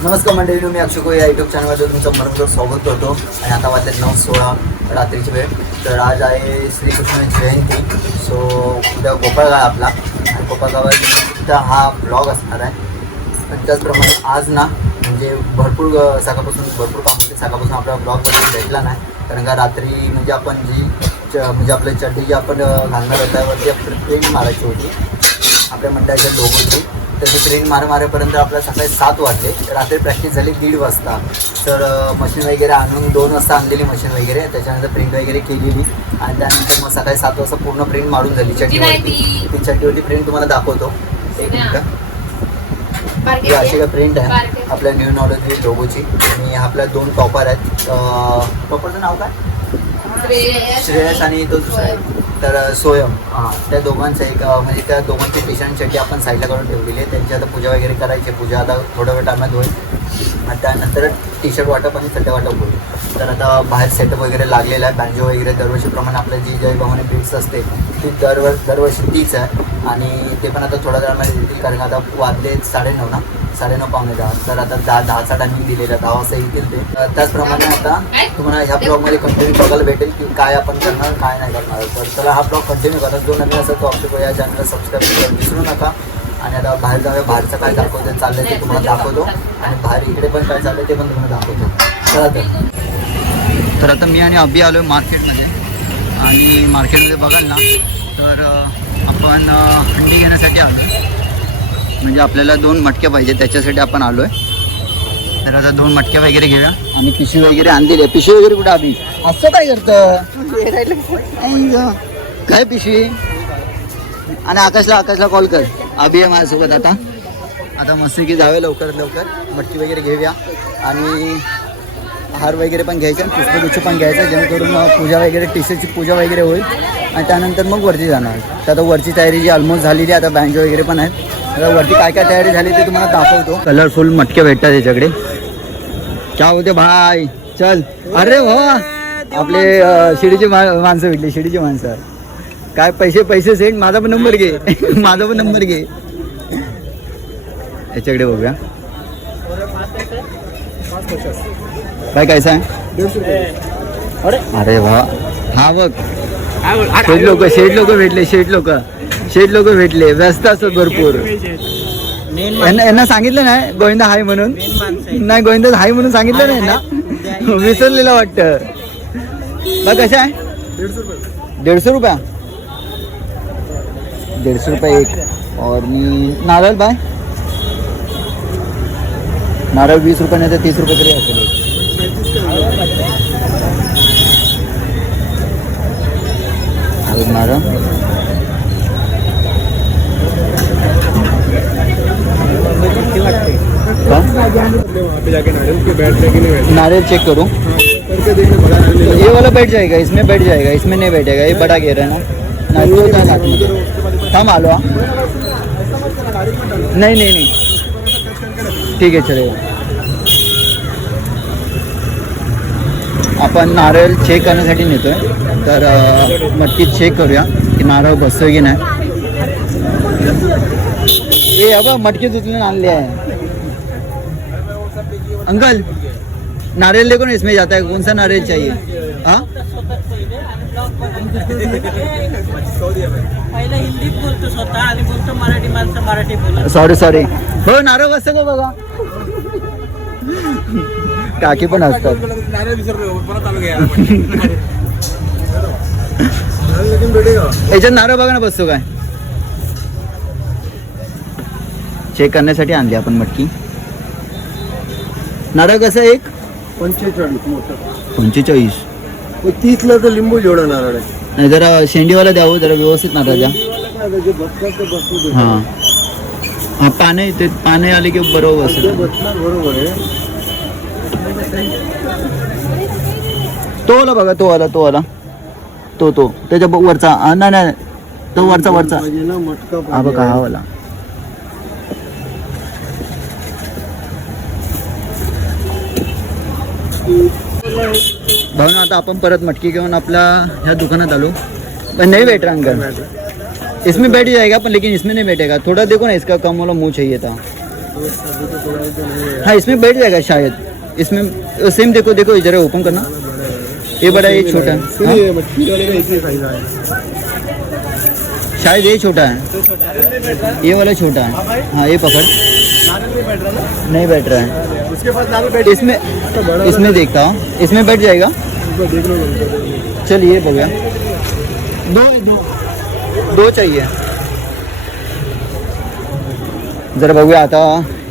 नमस्कार मंडळी मी अक्षय कोळी या युट्यूब चॅनलमध्ये तुमचं मनपूर्वक स्वागत करतो. आणि आता वाजले नऊ सोळा रात्रीची वेळ. तर आज आहे श्रीकृष्ण जयंती. सो उद्या गोपाळगाव आहे आपला. आणि गोपाळगावात हा ब्लॉग असणार आहे. पण त्याचप्रमाणे आज ना म्हणजे भरपूर सकाळपासून भरपूर काम होते सकाळपासून आपला ब्लॉग वगैरे भेटला नाही. कारण का रात्री म्हणजे आपण जी च- म्हणजे आपल्या चड्डी जी आपण घालणार होता वरती आपली प्रेम मारायची होती. आपल्या मंडळाच्या लोगोची तर ती प्रिंट मार मारेपर्यंत आपल्याला सकाळी सात वाजले. रात्री प्रॅक्टिस झाली दीड वाजता. तर मशीन वगैरे आणून दोन वाजता आणलेली मशीन वगैरे. त्याच्यानंतर प्रिंट वगैरे केलेली. आणि त्यानंतर मग सकाळी सात वाजता पूर्ण प्रिंट मारून झाली. चड्डीवरती ती चड्डीवरती प्रिंट तुम्हाला दाखवतो. एक मिनटं. अशी काय प्रिंट आहे. आपल्या न्यू नॉलेज लोगोची आणि आपल्या दोन टॉपर आहेत. टॉपरचं नाव काय? श्रेयस आणि तो दुसरा आहे. तर सोयम. हां. त्या दोघांचं एक म्हणजे त्या दोघांची चड्डी आपण साईडला काढून ठेवलेली आहे. त्यांची आता पूजा वगैरे करायची. पूजा आता थोड्या वेळ टायमात होईल. आणि त्यानंतर टी शर्ट वाटप आणि चड्डे वाटप होईल. तर आता बाहेर सेटअप वगैरे लागलेला आहे बँजो वगैरे दरवर्षीप्रमाणे आपल्या जी जय भवानी बीट्स असते ती दरवर दरवर्षी तीच आहे. आणि ते पण आता थोड्या वेळामध्ये येतील कारण आता वाजले साडेनऊ ना साडेनऊ पावणे दहा. तर आता दहा दहाचा टायमिंग दिलेला दहा वाजता येतील ते. त्याचप्रमाणे आता तुम्हाला ह्या ब्लॉगमध्ये कंटिन्यू बघायला भेटेल की काय आपण करणार काय नाही करणार. तर चला हा ब्लॉग कंटिन्यू करा. जो नवीन असेल तो आपल्या या चॅनलला सबस्क्राईब विसरू नका. आणि आता बाहेर जाऊया. बाहेरचं काय दाखवतं चाललंय ते तुम्हाला दाखवतो. आणि बाहेर इकडे पण काय चाललंय ते पण तुम्हाला दाखवतो. चला तर. तर आता मी आणि अभि आलो आहे मार्केटमध्ये. आणि मार्केटमध्ये बघाल ना तर आपण हंडी घेण्यासाठी आलो म्हणजे आपल्याला दोन मटक्या पाहिजे त्याच्यासाठी आपण आलो आहे तर आता दोन मटक्या वगैरे घेऊया. आणि पिशवी वगैरे आणलेली आहे पिशवी वगैरे कुठं अभि? असं काय करतं काय पिशवी? आणि आकाशला आकाशला कॉल कर. अभि आहे माझ्यासोबत आता. आता मस्त की जाऊया लवकर लवकर. मटकी वगैरे घेऊया. आणि हार वगैरे पण घ्यायचे आणि पुष्पगुच्छ पण घ्यायचा जेणेकरून पूजा वगैरे टीशर्टची पूजा वगैरे होईल. आणि त्यानंतर मग वरती जाणार. तर आता वरची तयारी जी ऑलमोस्ट झालेली आहे आता बँच वगैरे पण आहेत. आता वरती काय काय तयारी झाली ते तुम्हाला दाखवतो. कलरफुल मटके भेटतात याच्याकडे. क्या होते भाई? चल. अरे हो आपले अ, शिडीची मा माणसं भेटली शिडीची माणसं. काय पैसे पैसे सेंड माझा पण नंबर घे. माझा पण नंबर घे. याच्याकडे बघूया. काय काय सांग? अरे वा. हा बघ. शेठ लोक शेठ लोक भेटले शेठ लोक. शेठ लोक भेटले. व्यस्त असतात भरपूर. यांना यांना सांगितलं नाही गोविंदा हाय म्हणून. नाही गोविंदा हाय म्हणून सांगितलं नाही ना. विसरलेलं वाटतं. बघ कशा आहे? दीडशे रुपया. दीडशे रुपये एक। और नारळ बाय नारळ वीस रुपये नाही तर तीस रुपये तरी. एक नारळ नारियल? चेक करूँ। ये वाला बैठ जाएगा, इसमें बैठ जाएगा, इसमें नहीं बैठेगा, ये बड़ा घेर है ना। नारियल होता है साथ में आलो? नहीं नहीं नहीं. ठीक है चलेगा आपण नारळ चेक करण्यासाठी नेतोय. अ, मटकी चेक करूया की नारळ बसतोय की नाही. ए अब मटकी उचलून आणली अंकल नारियल देखो ना इसमें जाता है कौन सा नारियल चाहिए? हाँ? पहिला हिंदीत बोलतो स्वतः आणि बोलतो मराठी माणसं मराठी बोलत. सॉरी सॉरी हो नारळ बसतं का बघा? काकी पण असतात. याच्यात नारळ बघा ना बसतो काय? चेक करण्यासाठी आणली आपण मटकी. नारळ कसं एक? पंचेचाळीस मोठं. पंचेचाळीस तीसला तर लिंबू जेवढा नारळ आहे. नाही जरा शेंडीवाला द्यावं जरा व्यवस्थित नारळ द्या. जे बसतात ते बसू दे. हां. हां पाने ते पाने आले की बरोबर बसणार बरोबर आहे. तो आला बघा तो आला तो आला. तो तो. त्याच्या ब- वरचा. आ, नाही नाही तो वरचा वरचा. पाहिजे ना मटका हा बघा हा. वाला. भाऊ ना आता आपण परत मटकी घेऊन आपल्या ह्या दुकानात आलो. पण नहीं बैठ रहा अंकल इसमें बैठ जाएगा पर लेकिन इसमें नहीं बैठेगा थोड़ा देखो ना इसका कम वाला मुँह चाहिए था हाँ इसमें बैठ जाएगा शायद इसमें सेम देखो देखो इधर ओपन करना. ये बड़ा ये छोटा है. हाँ? ही है. शायद ये छोटा है. ये वाला छोटा है. हाँ ये पकड़. नहीं बैठ रहा है। उसके पास नारे बैठ इसमें इसमें देखता हूँ। इसमें बैठ जाएगा। देख लो चल ये हो गया। दो है दो। दो चाहिए। जर बघूया आता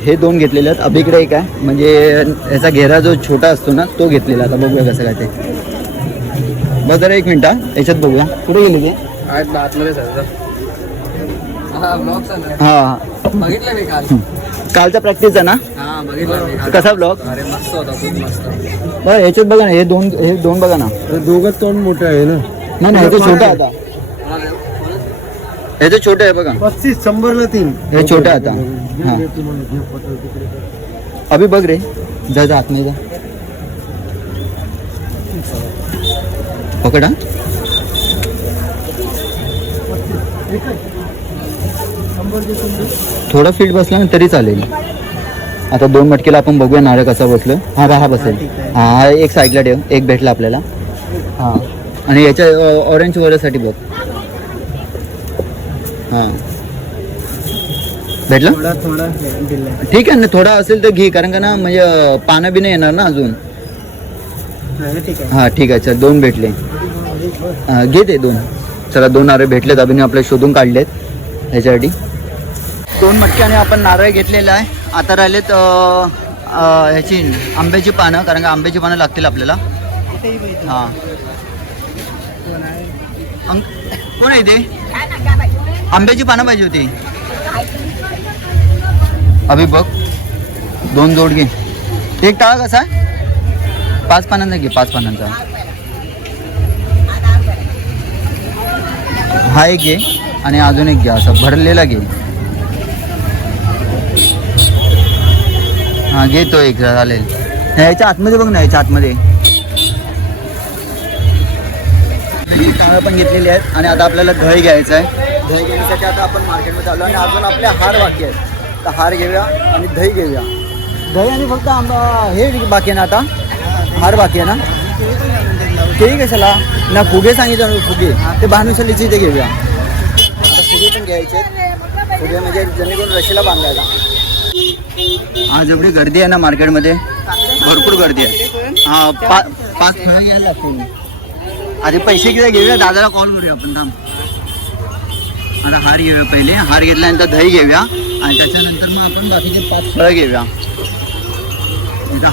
हे दोन घेतलेले आहेत. अभिकडे एक आहे. म्हणजे याचा घेरा जो छोटा असतो ना तो घेतलेला आता बघूया कसं काय ते. बघ जरा एक मिनिट हा. याच्यात बघूया. कुठे गेले ते? हा ब्लॉग चालू हा. बघितलं मी काल. कालचा प्रॅक्टिसचा ना? हा बघितलं मी. कसा ब्लॉग अरे मस्त होता खूप मस्त. बरं याच्यात बघा ना हे दोन हे दोन बघा ना. दोघं तोंड मोठं आहे ना? नाही नाही ह्याचं छोटं आहे आता. ह्याचं छोटं आहे बघा. पस्तीस शंभरला तीन. हे छोटं आहे आता. हां अभि बघ रे. जा जा आतमध्ये जा. पकडा थोडा फीट बसला ना तरी चालेल. आता दोन मटकीला आपण बघूया नारळ कसा बसलो. हा हा बसेल. हा हा एक साईडला ठेव एक भेटला आपल्याला. हां. आणि याच्या ऑरेंज वरसाठी बघ. हां. भेटलं? थोडा थोडा दिला ठीक आहे ना थोडा असेल तर घे कारण का ना म्हणजे पानं बी नाही येणार ना अजून. हां ठीक आहे चल दोन भेटले. हां, घे ते दोन. चला दोन नारळ भेटलेत अभिने आपले शोधून काढलेत. ह्याच्यासाठी दोन मटक्याने आपण नारळ घेतलेला आहे. आता राहिलेत ह्याची आंब्याची पानं कारण का आंब्याची पानं लागतील आपल्याला. हां. कोण आहे ते? आंब्याची पानं पाहिजे होती. अभि बघ. दोन जोड घे. एक टाळा कसा? आहे पाच पानांचा घे पाच पानांचा. हा एक घे आणि अजून एक घ्या असं भरलेला घे. हा घेतो एक चालेल याच्या आतमध्ये बघ ना याच्या आतमध्ये. काळं पण घेतलेली आहेत आणि आता आपल्याला दही घ्यायचं आहे. दही घेण्यासाठी आता आपण मार्केटमध्ये आलो आणि अजून आपले हार बाकी आहेत. तर हार घेऊया आणि दही घेऊया. दही आणि फक्त आंबा हे बाकी आहे ना आता? हार बाकी आहे ना? तेही कशाला? ना फुगे सांगितलं फुगे. ते भानुशालीचे इथे घेऊया. आता फुगे पण घ्यायचे आहेत. फुगे म्हणजे जेणेकरून रशीला बांधायला. आज एवढी गर्दी आहे ना मार्केटमध्ये? भरपूर गर्दी आहे. हा, पा पाच पैसे किती घेऊया? दादाला कॉल करूया आपण, थांब. आता हार घेऊया पहिले. हार घेतल्यानंतर दही घेऊया. आणि त्याच्यानंतर मग आपण बाकीचे पाच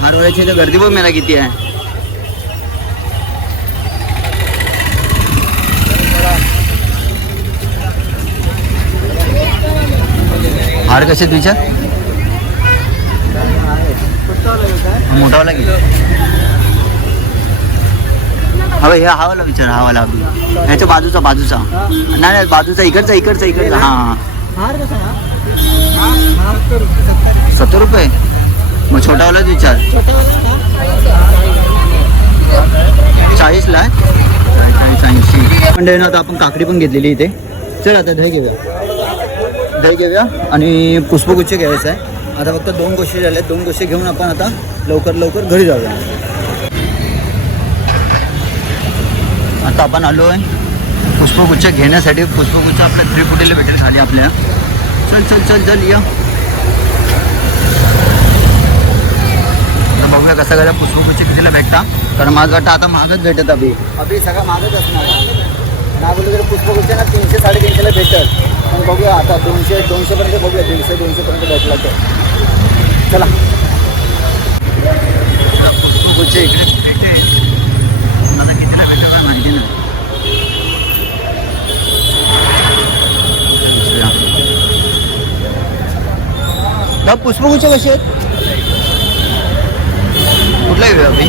हार वळायची इथं गर्दी बघ मला किती आहे. हार कसे तुझ्या मोठावाला घे हवं हे हवाला विचार हवाला ह्याच्या बाजूचा बाजूचा. नाही नाही बाजूचा इकडचा इकडचा इकडचा. हां. सत्तर रुपये? मग छोटावालाच विचार. चाळीसला? आहे चाळीस ऐंशी म्हणजे ना आता आपण काकडी पण घेतलेली इथे. चल आता दही घेऊया. दही घेऊया आणि पुष्पगुच्छ घ्यायचं आहे. आता फक्त दोन गोष्टी झाल्या दोन गोष्टी घेऊन आपण आता लवकर लवकर घरी जाऊया. आता आपण आलो आहे पुष्पगुच्छ घेण्यासाठी. पुष्पगुच्छ आपल्या थ्री फुटीला भेटेल खाली आपल्या. चल चल चल चल या. बघूया कसं करा पुष्पगुच्छ कितीला भेटता. कारण माझं वाटतं आता महागच भेटत अभि. अभि सगळं महागच असणार ना पुष्पगुच्छ ना तीनशे साडेतीनशेला भेटत पण बघूया आता दोनशे दोनशेपर्यंत बघूया. दीडशे दोनशेपर्यंत भेटला तर. चला. पुष्पगुच्छ ना कसे आहेत? कुठला घेऊया मी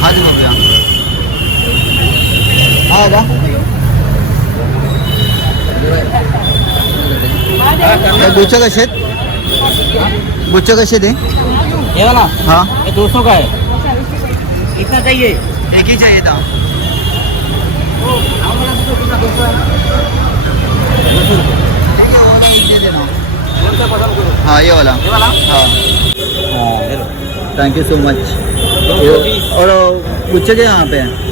हाच बघूया. हा का? हे गुच्छ कसे आहेत? गुच्छ कसे ते? ये ना हा. ये दो सौ का है कितना चाहिए एक ही चाहिए था ठीक है, वो वाला? हाँ. ये वाला ये वाला हाँ थैंक यू सो मच और गुच्छे के यहाँ पे हैं?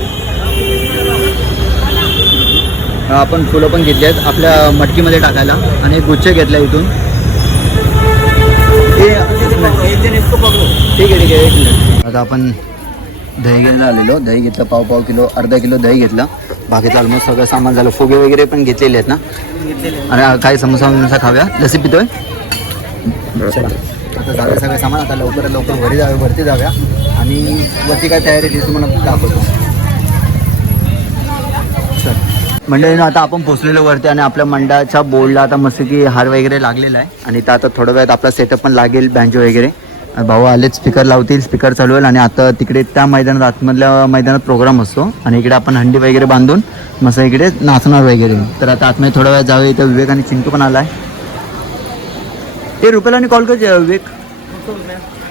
आपण फुलं पण घेतली आहेत. आपल्या मटकीमध्ये टाकायला. आणि गुच्छ घेतला इथून. एक दिन इसको पकड़ो ठीक आहे ठीक आहे एक मिनिट. आता आपण दही घ्यायला आलेलो. दही घेतलं पाव पाव किलो अर्धा किलो दही घेतलं. बाकीचं ऑलमोस्ट सगळं सामान झालं. फुगे वगैरे पण घेतलेले आहेत ना? आणि काही समोसा विमोसा खाव्या लसी पितोय? आता झालं सगळं सामान. आता लवकर लवकर घरी जाऊया वरती जाऊया. आणि वरती काय तयारी ती तुम्हाला दाखवतो चल मंडळीनं आता आपण पोचलेलो वरती आणि आपल्या मंडळाच्या बोर्डला आता मस्त की हार वगैरे लागलेला आहे. आणि त्या आता थोड्या वेळात आपला सेटअप पण लागेल बँजो वगैरे. भाऊ आलेच स्पीकर लावतील स्पीकर चालू होईल. आणि आता तिकडे त्या मैदानात आतमधल्या मैदानात प्रोग्राम असतो. आणि इकडे आपण हंडी वगैरे बांधून मस्त इकडे नाचणार वगैरे. तर आता आतमध्ये थोड्या वेळ जाऊया. इथं विवेक आणि चिंटू पण आला आहे ते रुपेलाने कॉल कर विवेक.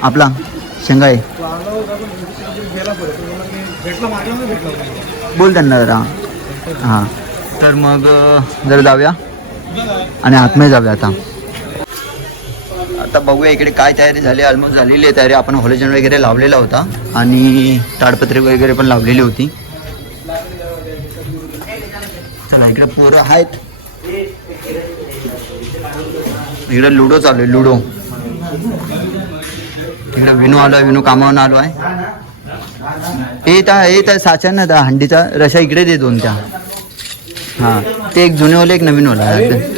आपला शेंगाई. बोल त्यांना जरा. हां. तर मग जर जरा जाऊया. आणि आतमध्ये जाऊया आता. आता बघूया इकडे काय तयारी झाली ऑलमोस्ट झालेली आहे तयारी. आपण हॉलिजन वगैरे लावलेला होता. आणि ताडपत्री वगैरे पण लावलेली होती. चला इकडे पोरं आहेत. इकडे लुडो चालू आहे लुडो. इकडे विनू आलो आहे विनू कामावून आलो आहे येत आहे येत आहे साच्या ना त्या हंडीचा रशा इकडे दे दोन त्या. हां ते एक जुनेवाले एक नवीनवाला आहे तर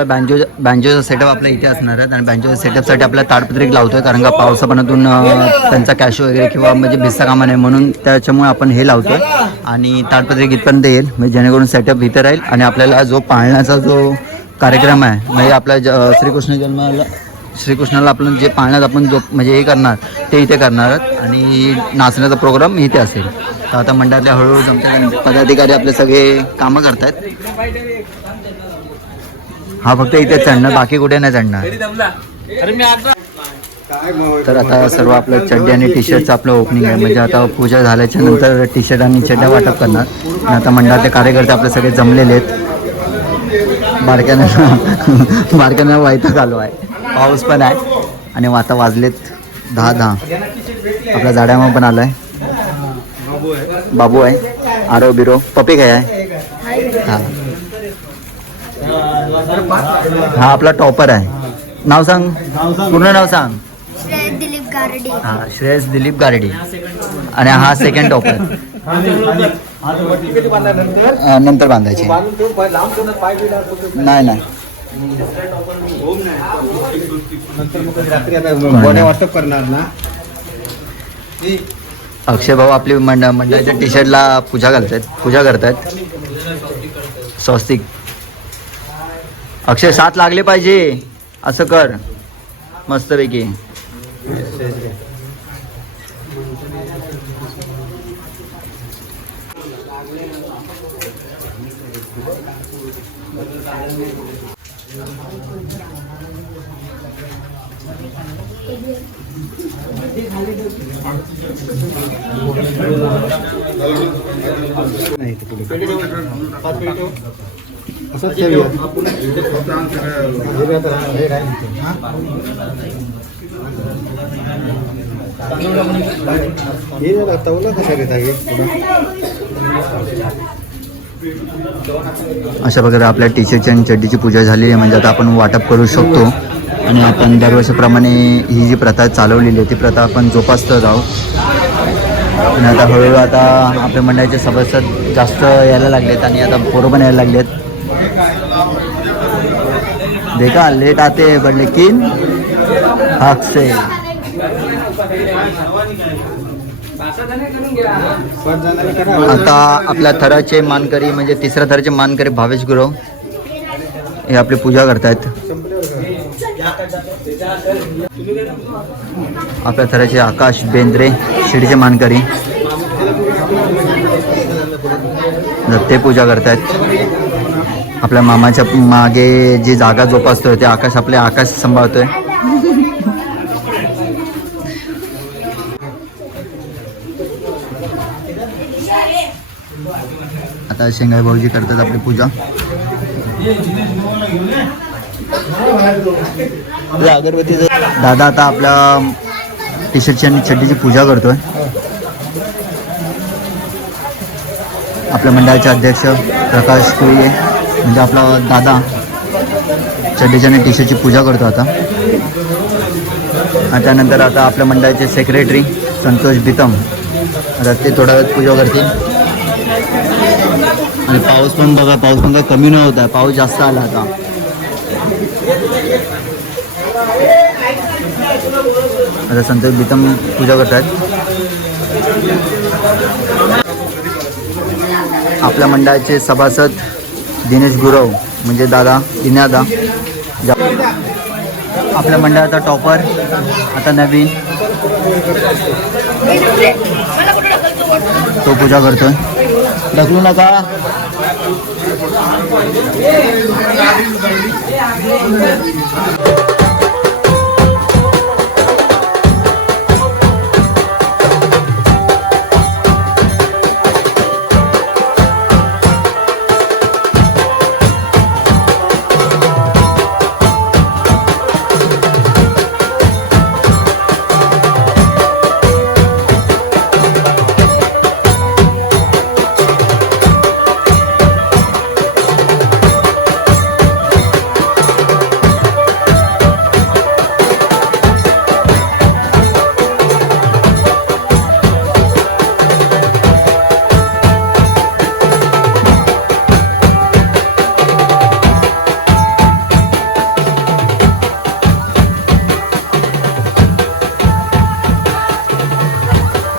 आपला बँजो बँजोचा सेटअप आपल्या इथे असणार आहे. आणि बँजोच्या सेटअपसाठी आपल्या ताडपत्रिक लावतोय कारण का पावसापणातून त्यांचा कॅश वगैरे किंवा म्हणजे भिस्सा कामा नाही म्हणून त्याच्यामुळे आपण हे लावतोय. आणि ताडपत्रिक इथपर्यंत येईल. म्हणजे जेणेकरून सेटअप इथे राहील. आणि आपल्याला जो पाळण्याचा जो कार्यक्रम आहे म्हणजे आपल्या ज श्रीकृष्ण जन्माला श्रीकृष्णाला आपण जे पाळण्यात आपण जो म्हणजे हे करणार ते इथे करणार आहोत. आणि नाचण्याचा प्रोग्राम इथे असेल. तर आता मंडळातल्या हळूहळू जमते पदाधिकारी आपले सगळे कामं करतायत. हा फक्त इथे चढणार बाकी कुठे नाही चढणार. तर आता सर्व आपलं चड्डी आणि टी शर्टचं आपलं ओपनिंग आहे. म्हणजे आता पूजा झाल्याच्यानंतर टी शर्ट आणि चड्ड्या वाटप करणार. आणि आता मंडळातले कार्यकर्ते आपले सगळे जमलेले आहेत. बारक्यानं बारक्यानं वैताग आलो आहे. पाऊस पण आहे. आणि आता वाजलेत दहा दहा. आपला जाड्यामा पण आलाय. बाबू आहे. आरो बिरो पपी काय आहे? हा. हा आपला टॉपर आहे. नाव सांग. पूर्ण नाव सांग. श्रेय दिलीप गारडे. हा श्रेयस दिलीप गारडी. आणि हा सेकंड टॉपर नंतर बांधायचे. नाही नाही. वाटप करणार ना. अक्षय भाऊ आपली मंड मंडळाच्या टी शर्टला पूजा घालतायत. पूजा करतायत. स्वस्तिक. अक्षय सात लागले पाहिजे. असं कर. मस्तपैकी. नाही असंच ठेवूया. हे राहील इथे. हा? हे जरा तवला कसा घेता हे? अशा प्रकारे आपल्या टी शर्टची आणि चड्डीची पूजा झालेली आहे म्हणजे आता आपण वाटप करू शकतो आणि आपण दरवर्षीप्रमाणे ही जी प्रथा चालवलेली आहे ती प्रथा आपण जोपासत आहोत आणि आता हळूहळू आता आपल्या मंडळाचे सभासद जास्त यायला लागलेत आणि आता पोरं पण यायला लागलेत देखा लेट आते हैं बट लेकिन हक से। आता आपल्या थराचे मानकरी, म्हणजे तिसऱ्या थराचे मानकरी भावेश गुरव. हे आपली पूजा करतायत. आपल्या थराचे आकाश बेंद्रे शिडीचे मानकरी. ते पूजा करतायत. आपल्या मामाच्या मागे जी जागा जोपासतोय ते आकाश आपले आकाश सांभाळतोय. आता शेंगाई भाऊजी करतात आपली पूजा. अगरबत्ती दादा आता आपल्या टी शर्टची आणि चड्डीची पूजा करतोय. आपल्या मंडळाचे अध्यक्ष प्रकाश कुळये. म्हणजे आपला दादा चड्डीच्याने आणि टी शर्टची पूजा करतो आता. आणि त्यानंतर आता आपल्या मंडळाचे सेक्रेटरी संतोष बितम. आता ते थोड्या वेळात पूजा करतील. आणि पाऊस पण बघा पाऊस पण काही कमी न होत आहे. पाऊस जास्त आला आता. आता संतोष बितम पूजा करतात आपल्या मंडळाचे सभासद दिनेश गुरव म्हणजे दादा दिनादा आपल्या मंडळाचा टॉपर आता नवीन. तो पूजा करतोय. ढकलू नका.